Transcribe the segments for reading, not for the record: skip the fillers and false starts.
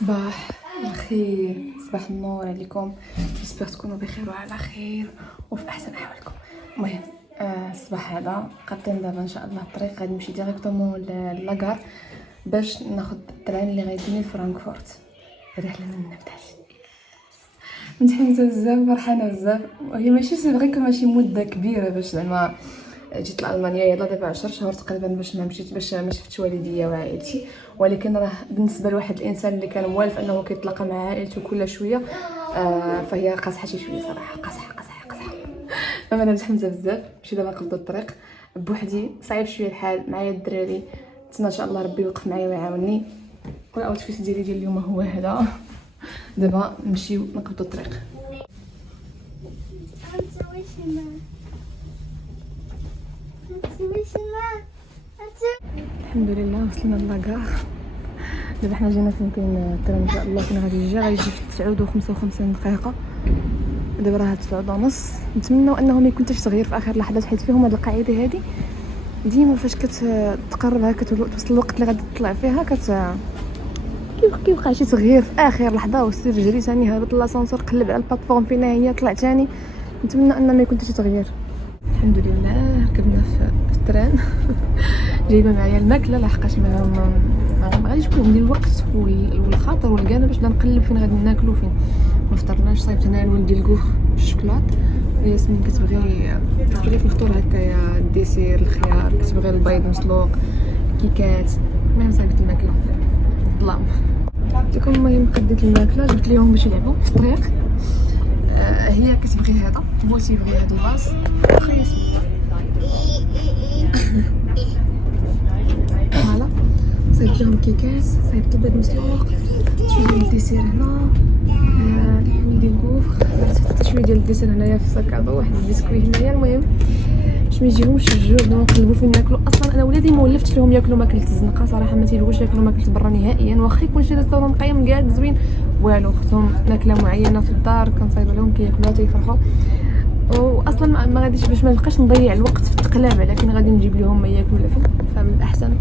صباح الخير، صباح النور عليكم. جيسبر تكونوا بخير وعلى خير وفي احسن احوالكم. المهم الصباح هذا قادين دابا ان شاء الله الطريق، غادي نمشي ديريكتومون لاكار باش ناخذ التران اللي غيديني لفرانكفورت. الرحله ما بداتش، متحمسه بزاف، فرحانه بزاف. وهي ماشي سي فري ماشي مده كبيره باش زعما جيت لالمانيا، يلا دابا 10 شهور تقريبا باش ما مشيت، باش ما شفتش والديا وعائلتي. ولكن راه بالنسبه لواحد الانسان اللي كان موالف انه كيتلاقى مع عائلته كل شويه فهي قاصحه شي شويه صراحه، قاصحه. انا متحمسه بزاف. مشي دابا نقبضوا الطريق بوحدي، صعيب شويه الحال، معايا الدراري. نتمنى ان شاء الله ربي يوقف معايا ويعاوني. والاوتفيت ديالي ديال اليوم هو هذا. دابا نمشيو نقبضوا الطريق. الحمد لله وصلنا لاكار. دابا حنا جينا فين كاين التران ان شاء الله، فين غادي يجي في 9:55 دقيقه. دابا راه 9:30. نتمنوا انه ما يكون حتى تغيير في اخر لحظات، حيت فيهم هاد القاعده هادي ديما فاش كتقرب هكا توصل الوقت اللي غادي تطلع فيها كيوقع شي تغيير في اخر لحظه، وسير جري ثاني هبط لاسانسور قلب على البلاتفورم فين هي طلع ثاني. نتمنى ان ما يكون حتى تغيير. الحمد لله ركبنا في التران. جايبه معايا الماكله لحقاش ما غاديش يكون عندي الوقت والخاطر والكانه باش نقلب فين غادي ناكلو فين. ما فطرناش، صايبت هنا لولدي الكوخ بالشوكولات، وياسمين كتبغي في الفطور هكايا الديسير الخيار، كتبغي البيض مسلوق، كيكات. المهم صايبت الماكله الظلام ديكم. المهم قديت الماكله، جبت ليهم باش يلعبوا في الطريق. هي كتبغي هذا، بوتي يبغي هذا الباص. واخا ياسمين فوالا. صايبت لهم كيكات، صايبت البيض مسلوق، شويه ديال الديسير هنا، ولدي الكوف، درت شويه ديال الديسير هنايا في السكاطو، واحد البسكوي هنايا. المهم باش ما يجيهمش الجوع بدنا نقلبوا فين ناكلوا. اصلا انا ولادي ما ولفتش لهم ياكلوا ماكله الزنقه صراحه، ما تيبغوش ياكلوا ماكله برا نهائيا، واخا يكون شي ريستورون قايم قاعد زوين والو. خصهم ماكله معينه في الدار كنصايبه لهم كياكلوها تيفرحوا. واصلا ما غاديش باش ما نبقاش نضيع الوقت في التقلابه، لكن غادي نجيب لهم ما ياكلوا فين، فمن الاحسن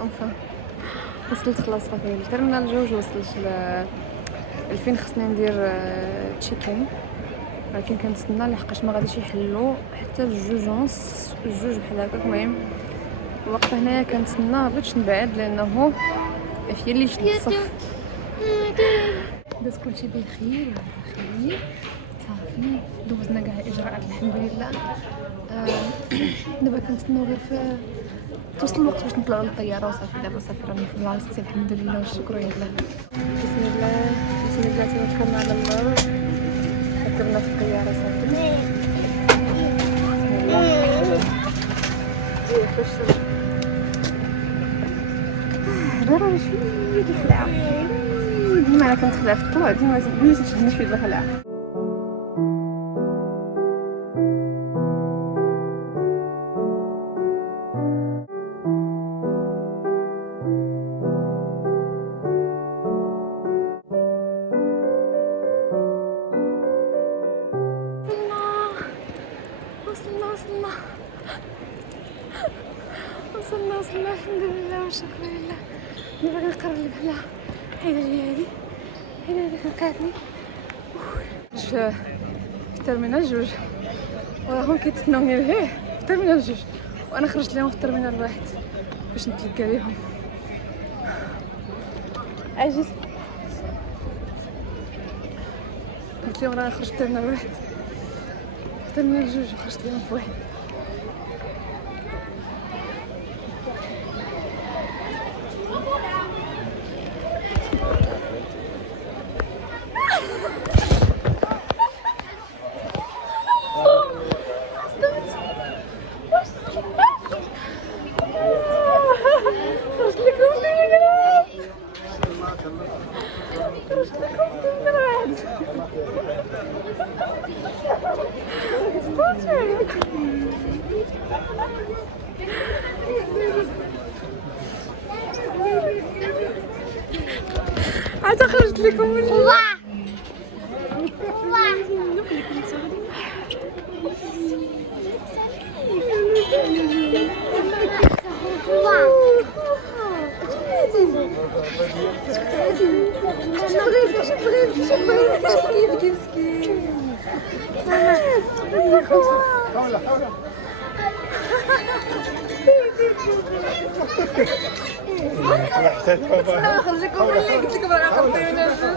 انفا وصلت خلاص. صافي الترمينال جوج وصلت لفين خصني ندير تشيكين، ولكن كنتسنى لحقاش ما غاديش يحلوا حتى الجوج ونص، الجوج بحال هكاك. المهم الوقت هنايا كنتسنى باش نبعد لانه في اللي شد الصف. داز كلشي بخير صافي، دوزنا كاع الاجراءات الحمد لله. دابا كنتسناو غير في توصل الوقت باش نطلعوا للطياره وصافي. دابا صافي راني في بلاصتي الحمد لله والشكر لله. بسم الله توكلنا على الله. ركبنا في الطياره صافي. بسم الله ضروري شويه الخلعه. ديما انا كنتخلع في الطلوع، ديما تشدني شويه الخلعه. وصلنا الحمد لله والشكر لله. دابا كنقرب على حيدة هادي كنقاتني في الترمينال جوج، وراهم كيتسناوني لهيه في الترمينال جوج، وانا خرجت لهم في الترمينال واحد باش نتلقى ليهم. عجز قلت لهم راه خرجت في الترمينال واحد، في الترمينال جوج خرجت لهم في واحد. عاد خرجت لكم كيف مسكين نخرج لكم اللي قلت لكم راه غنعطيونا الجوج.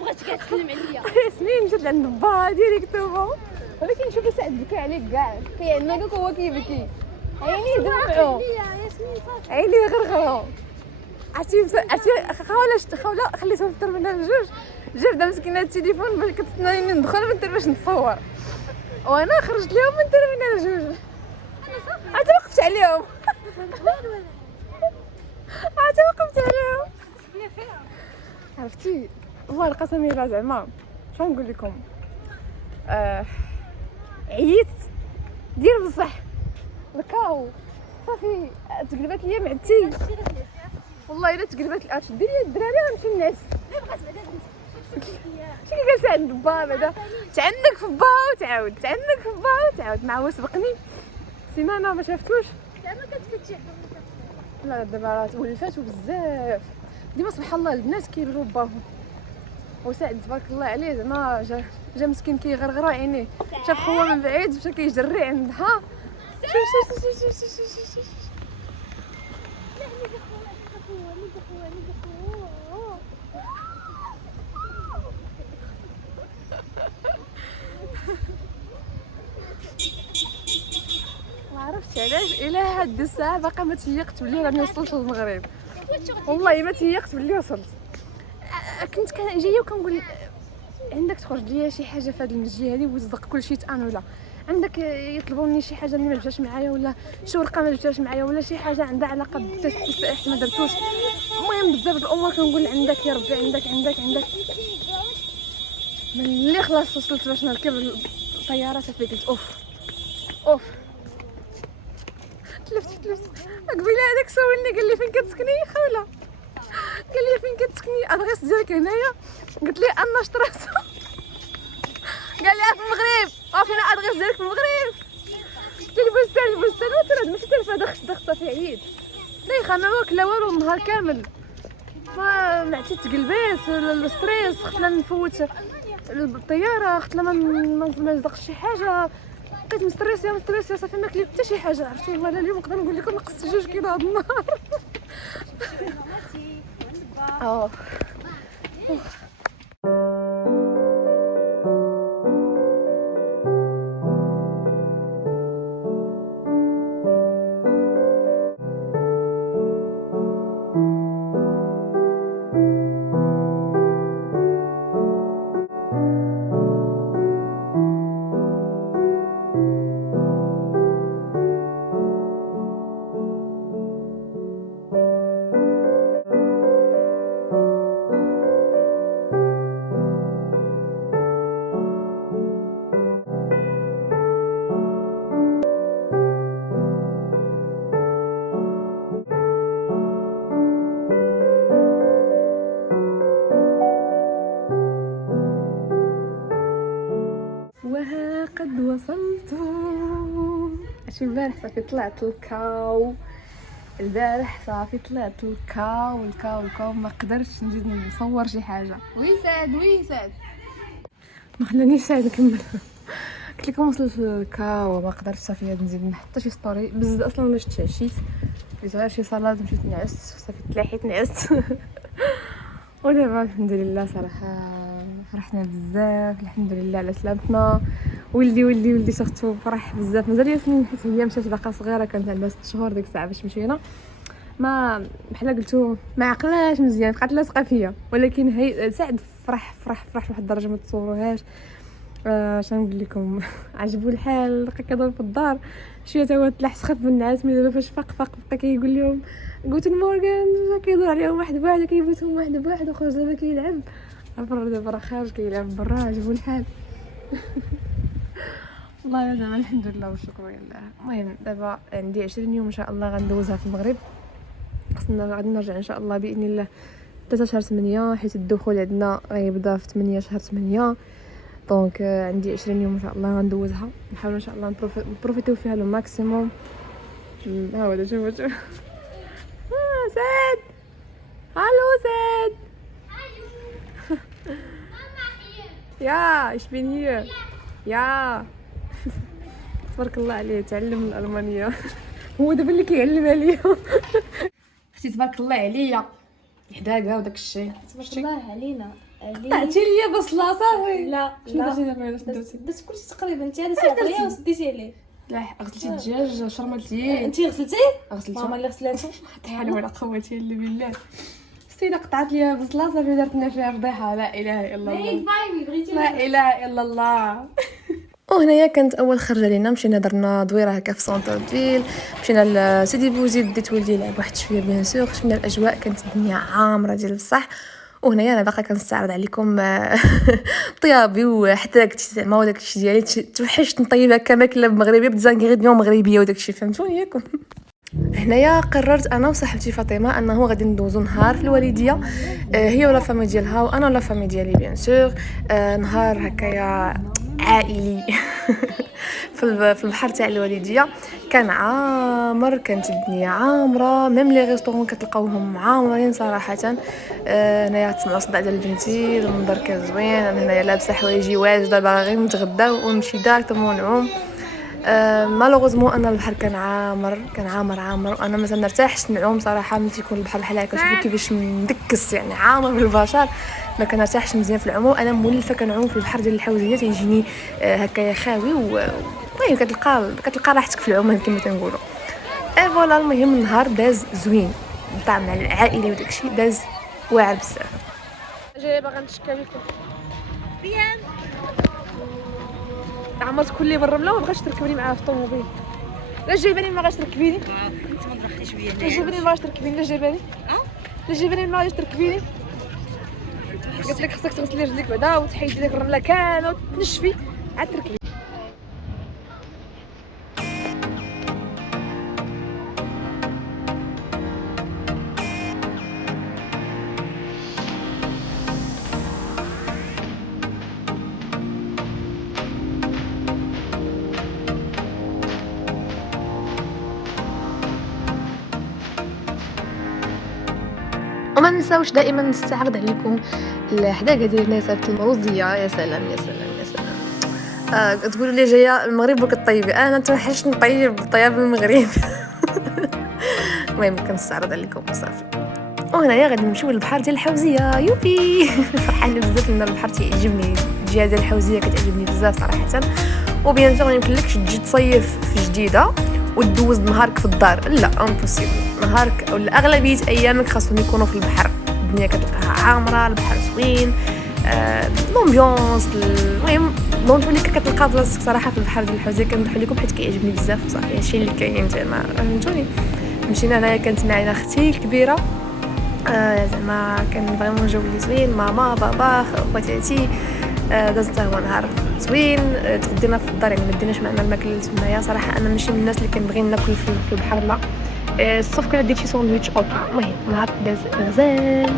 بغاتك تسلم عليا. ياسمين مشات لعند با ديريكتومون، ولكن شوفي سعد بكى عليك كاع، كيعنقك هو كيبكي، عينيه دمعو، عينيه غرغرو. عرفتي خوله خليتهم اكثر منها بجوج، جا بدا مسكينه التليفون باش كتسناني ندخل من باش نتصور، وانا خرجت لهم من من جوج. عاد وقفت عليهم عاد وقفت عليهم. عرفتي والله القسم الا زعما شنو نقول لكم، عييت دير بصح الكاو صافي تقلبات ليا معدتي، والله الا تقلبات الارش ديري الدراري غنمشي نعس. شنو جالس عند با بعدا تعندك في با وتعاود تعندك في با وتعاود، مع هو سبقني سيمانه ما شافتوش. زعما كتشعب لا دابا راه ولفاتو بزاف ديما سبحان الله البنات كيبروا باهم. وسعد تبارك الله عليه زعما جا مسكين كيغرغرو عينيه، شاف خوه من بعيد مشى كيجري عندها. شوف ما عرفتش علاش الى هاد الساعه باقا ما تيقت بلي راني وصلت للمغرب، والله ما تيقت بلي وصلت. كنت جايه وكنقول عندك تخرج ليا شي حاجه في هذه الجهه هذه وتصدق كلشي تان، ولا عندك يطلبوا مني شي حاجه اللي ما جبتهاش معايا، ولا شي ورقه ما جبتهاش معايا، ولا شي حاجه عندها علاقه بالتست حتى ما درتوش. المهم بزاف الامور كنقول عندك يا ربي عندك. ملي خلاص وصلت باش نركب الطياره صافي قلت اوف تلفت. قبيله هذاك سولني قال لي فين كتسكني خوله، قال لي فين كتسكني ادريس ديالك هنايا، قلت ليه انا شطراسه، قال لي في المغرب فين ادريس ديالك في المغرب، قلت له البستان وترى ماشي تلفه دخت صافي عييت دايخه ما واكله والو النهار كامل، ما عرفتش تقلبات الستريس، خفت لا نفوت الطياره، خفت لا ما نصدقش شي حاجه، بقيت مستريسيه صافي ما كليت حتى شي حاجه. عرفتوا والله لا اليوم نقدر نقول لكم نقصت 2 كيلو هذا النهار. وها قد وصلت. شي البارح صافي طلعت الكاو، الكاو ما قدرتش نزيد نصور شي حاجه. وين سعد ما خلانيش سعد نكمل. قلت لكم وصلت الكاو ما قدرتش صافي نزيد حتى شي ستوري بزز، اصلا ما تعشيت درت غير شي صلاه مشيت نعس صافي تلاحيت نعست. ودابا الحمد لله صراحه فرحنا بزاف، الحمد لله على سلامتنا. ولدي شفتو فرح بزاف، مازال ياسمين حيت هي مشات باقا صغيره، كانت عندها 6 شهور ديك الساعه باش مشينا، ما بحال قلتو ما عقلاش مزيان، بقات لاصقه فيا، ولكن هي سعد فرح لواحد الدرجه ما تصوروهاش. شنو نقول لكم عجبو الحال بقى كيدور في الدار شويه تا هو طلع سخف من النعاس ملي دابا فاش فاق بقى كيقول لهم غوتن مورغان كيدور عليهم واحد بواحد كيبوسهم واحد بواحد وخرج دابا كيلعب برا دابا راه خارج كيلعب برا عجبو الحال والله زعما الحمد لله والشكر لله. المهم دابا عندي 20 يوم ان شاء الله غندوزها في المغرب، خصنا غادي نرجع ان شاء الله باذن الله 3 شهر 8 حيت الدخول عندنا غيبدا في 8 شهر 8. دونك عندي 20 يوم ان شاء الله غندوزها، نحاول ان شاء الله نبروفيتيو فيها لو ماكسيموم. ها هو شوف سعد، هالو سعد. يا ايش بين هي يا تبارك الله عليه تعلم الالمانيه هو دابا اللي كيعلمها ليا اختي تبارك الله عليا الحداقه وداك الشيء تبارك الله علينا. عطيتي ليا بصله صافي. لا شنو لا درتي دابا درتي درت كلشي تقريبا. انت هذا سيعطيها وسديتي عليه. لا غسلتي الدجاج شرملتيه انت غسلتيه غسلتيه ماما اللي غسلاتو. حال ولا قوتي الا بالله. السيده قطعت ليا بصله صافي درت لنا فيها فضيحه. لا اله الا الله بايبي بغيتي لا اله الا الله. وهنايا كانت اول خرجه لينا، مشينا درنا دويره هكا في سونتر فيل، مشينا لسيدي بوزيد ديت ولدي يلعب واحد شويه بيان سور، شفنا الاجواء كانت الدنيا عامره ديال بصح. وهنايا انا باقا كنستعرض عليكم طيابي وحداكتي زعما وداكشي ديالي توحشت نطيب هكا ماكله مغربيه بزانغريديون مغربيه وداكشي فهمتوني ياكم. هنايا قررت انا وصاحبتي فاطمه انه غادي ندوزو نهار في الوالديه، هي ولا فامي ديالها وانا ولا فامي ديالي بيان سور، نهار هكايا عائلي في البحر تاع الوالديه. كان عامر، كانت الدنيا عامره، ميم لي ريستورون كتلقاوهم عامرين صراحه. هنايا تسمعوا صداع ديال بنتي، المنظر كان زوين، انا هنايا لابسه حوايجي واجده باغا غير نتغداو ونمشي دايركتومون نعوم. مالوغوزمون ان البحر كان عامر وانا ما نرتاحش نعوم صراحه ملي تيكون البحر بحال هكا. شوفوا كيفاش مدكس يعني عامر بالبشر، ما كنرتاحش مزيان في العوم. انا مولفه كنعوم في البحر ديال الحوزيه تيجيني هكايا خاوي المهم كتلقى راحتك في العوم كما تنقولوا. اي فوالا المهم النهار داز زوين، طعم مع العائله وداكشي داز واعر بزاف. جايه باغا نتشكى لكم بيان عمرت كلي بالرمله وما بغاش تركبني معاها في الطوموبيل. لا جايباني ما غاش تركبيني انت ما تدخليش بيا لا جايباني ما غاش تركبيني لا جايباني لا جايباني ما غاش تركبيني. قلت لك خصك تغسلي رجليك بعدا وتحيدي ديك الرمله كامله وتنشفي عاد تركبي. وما ننساوش دائما نستعرض عليكم الحداقه ديال الناس في المروزيه. يا سلام يا سلام يا سلام. تقولوا لي جايه المغرب وكطيبي، انا توحشت نطيب الطياب المغرب. المهم كنستعرض عليكم صافي. وهنايا غادي نمشيو للبحر ديال الحوزيه. يوبي فرحانه بزاف لان البحر تيعجبني، الجهه ديال الحوزيه كتعجبني بزاف صراحه. وبيان سور يمكنلكش تجي تصيف في جديده وتدوز نهارك في الدار، لا امبوسيبل. نهارك ولا اغلبيه ايامك خاصهم يكونوا في البحر، الدنيا كتلقاها عامره، البحر زوين، لومبيونس. المهم دونك ولي كتلقى بلاصتك صراحه في البحر ديال الحوزيه. كنضحك لكم حيت كيعجبني بزاف وصافي هادشي اللي كاين زعما فهمتوني. مشينا هنايا كانت معنا اختي الكبيره، زعما كان فريمون جو لي زوين، ماما بابا خواتاتي. دازت هو نهار زوين، تغدينا في الدار يعني ما ديناش معنا الماكله اللي تمايا صراحه. انا ماشي من الناس اللي كنبغي ناكل في البحر، لا صافي كنا ديت شي ساندويتش اوكي. المهم نهار داز غزال.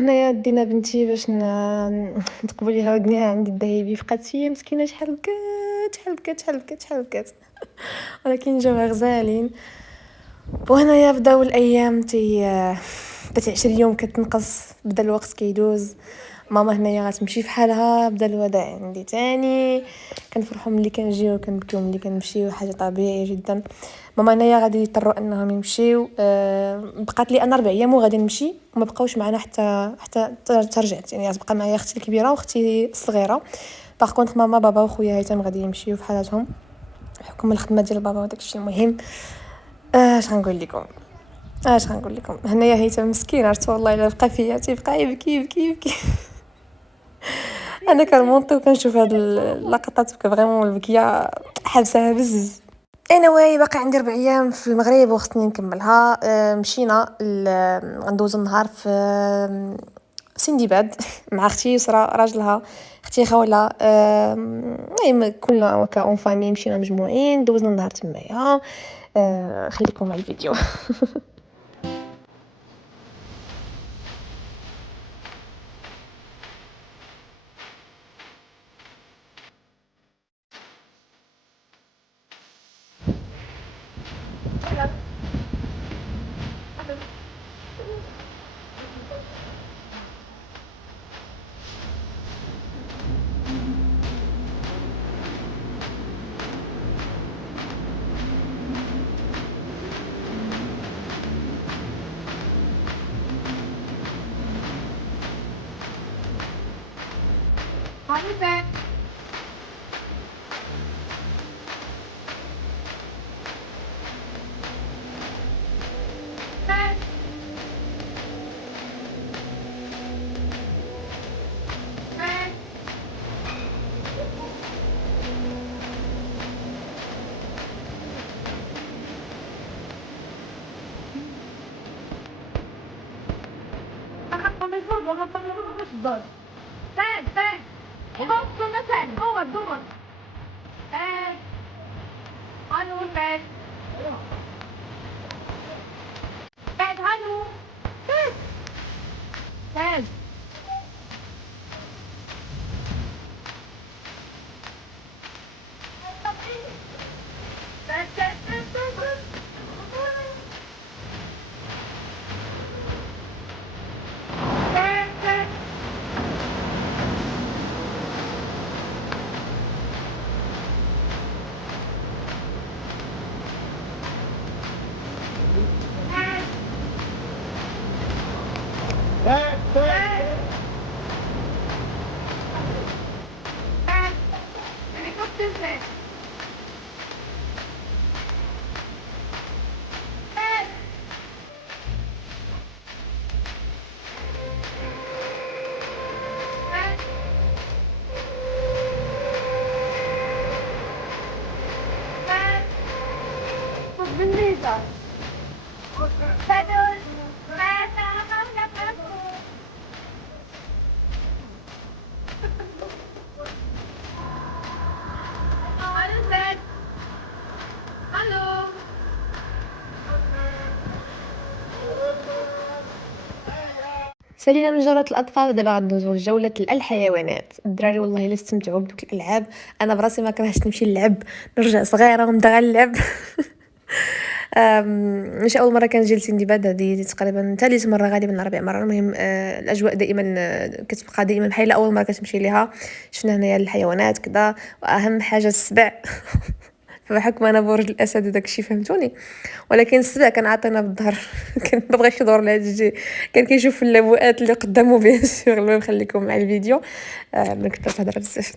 وهنايا دينا بنتي باش نتقبل ليها ودنيها عند الذهبي، بقات هي مسكينه شحال بكات ولكن جاوها غزالين. وهنايا بداو الايام بدات 20 يوم كتنقص، بدا الوقت كيدوز. ماما هنايا غتمشي في حالها، بدا الوداع عندي تاني. كنفرحوا ملي كنجيو وكنبكيو ملي كنمشيو، حاجه طبيعيه جدا. ماما هنايا غادي يضطروا انهم يمشيو. بقات لي انا 4 ايام وغادي نمشي، وما بقاوش معنا حتى ترجعت. يعني غتبقى معايا اختي الكبيره واختي الصغيره. باغ كونط ماما بابا وخويا هيتم غادي يمشيو في حالاتهم بحكم الخدمه ديال بابا وداك الشيء. المهم اش غنقول لكم هنايا هيتم مسكين، عرفت والله الا بقى فيا تيبقى يبكي انا كنمونطي وكنشوف هاد اللقطات فريمون البكيه حابساها بزز. anyway باقي عندي 4 ايام في المغرب وخصني نكملها. مشينا غندوز النهار في سندباد مع اختي يسرا راجلها، اختي خوله. المهم كلنا وكا اون فامي مشينا مجموعين، دوزنا النهار تمايا. خليكم مع الفيديو. سالينا من جولة الأطفال، دابا غندوزو لجولة الحيوانات. الدراري والله الا استمتعوا بدوك الألعاب، أنا براسي ما كرهتش نمشي نلعب، نرجع صغيرة ونبدا غنلعب. مش أول مرة كنجي لسندباد، هذه تقريبا ثالث مرة غالبا، رابع مرة. المهم الأجواء دائما كتبقى دائما بحال أول مرة كتمشي ليها. شفنا هنايا الحيوانات كذا، وأهم حاجة السبع. فبحكم انا برج الاسد وداك الشيء فهمتوني، ولكن السبع كان عاطينا بالظهر. كان ما بغاش يدور لهاد كان كيشوف اللبوءات اللي قدامه بيان سور. المهم خليكم مع الفيديو، ما كثرت هضره بزاف.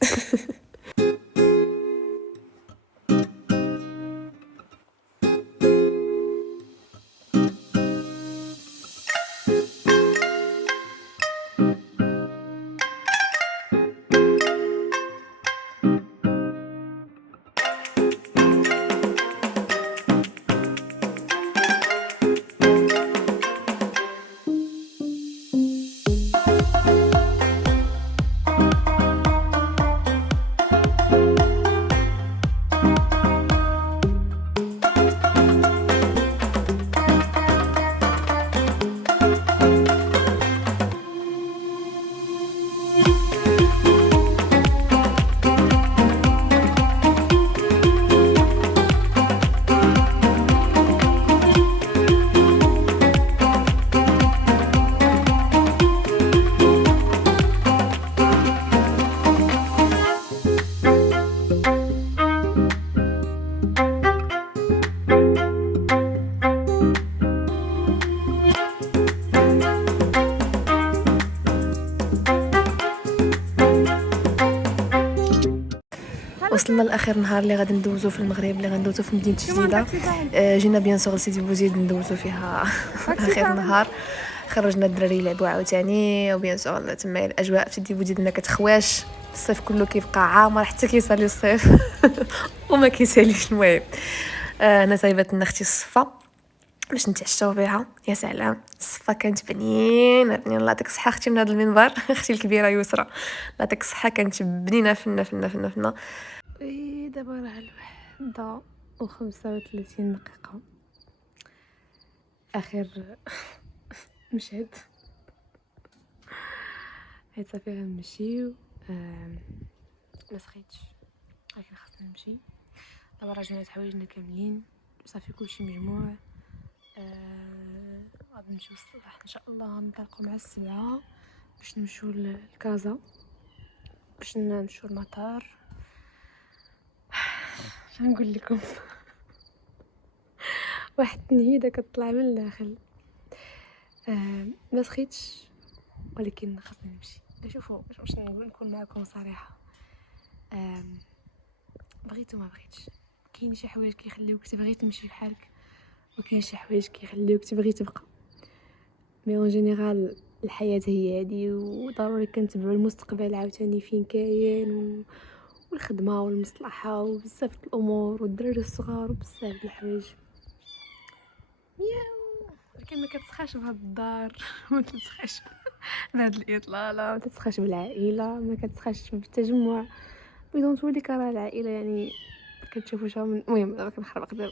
وصلنا لاخر نهار اللي غادي ندوزو في المغرب، اللي غندوزو في مدينه جديده. جينا بيان سور لسيدي بوزيد ندوزو فيها اخر نهار. خرجنا الدراري يلعبوا عاوتاني، وبيان سور تما الاجواء في سيدي بوزيد ما كتخواش. الصيف كله كيبقى عامر حتى كيسالي الصيف وما كيساليش. المهم انا صايبت لنا اختي الصفه باش نتعشاو بها. يا سلام الصفه كانت بنينه بنينه، الله يعطيك الصحه اختي من هذا المنبر. اختي الكبيره يسرى الله يعطيك الصحه، كانت بنينه فنه فنه فنه فنه. دابا راه الوحده و35 دقيقه اخر مشهد. حيت صافي غنمشيو. ما سخيتش ولكن خاصنا نمشي. دابا راه جمعت حوايجنا كاملين صافي كلشي مجموع. غادي نمشيو الصباح ان شاء الله. غنطلقوا مع 7 باش نمشيو لكازا، باش نمشيو المطار. شنو نقول لكم واحد التنهيده كتطلع من الداخل. ما سخيتش ولكن خاصني نمشي. شوفوا باش نكون معكم صريحه، بغيت وما بغيتش. كاين شي حوايج كيخليوك تبغي تمشي بحالك، وكاين شي حوايج كيخليوك تبغي تبقى. مي اون جينيرال الحياه هي هذه، وضروري كنتبعوا المستقبل عاوتاني فين كاين، والخدمه والمصلحه وبزاف د الامور والدراري الصغار وبزاف د الحوايج. ولكن ما كتسخاش بهاد الدار ما كتسخاش بهاد الاطلاله، ما كتسخاش بالعائله، ما كتسخاش بالتجمع. بدون تولي كرا العائله يعني كتشوفوا شو من. المهم دابا كنخربق دابا.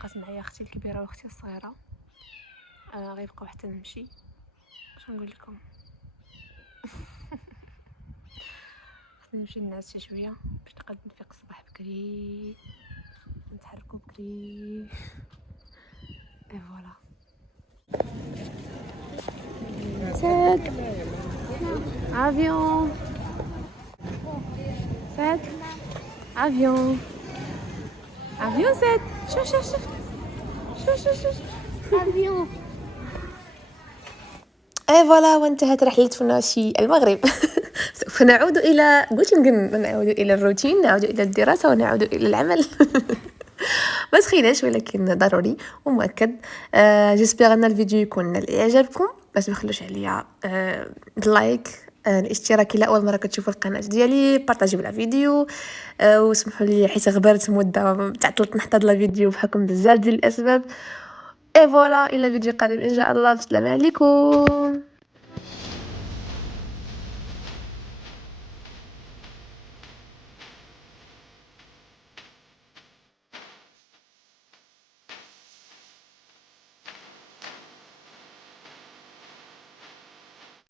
بقات معايا اختي الكبيره واختي الصغيره. غيبقاو حتى نمشي. شنو نقول لكم خصني نمشي نعس شويه باش نقد نفيق الصباح بكري نتحركوا بكري. اي فوالا. ساد افيون، ساد افيون، افيون ساد. شوف شوف شوف شوف شوف شوف افيون. اي فوالا، وانتهت رحلتنا في المغرب. سوف نعود الى نعود الى الروتين، نعود الى الدراسه ونعود الى العمل. ما سخيناش ولكن ضروري ومؤكد. جيسبيغ ان الفيديو يكون نال اعجابكم. ما تبخلوش عليا اللايك، الاشتراك الى اول مره كتشوفوا القناه ديالي، بارطاجيو الفيديو. وسمحوا لي حيت غبرت مده تعطلت نحضر الفيديو بحكم بزاف ديال الاسباب. اي فوالا، الى فيديو قادم ان شاء الله. السلام عليكم.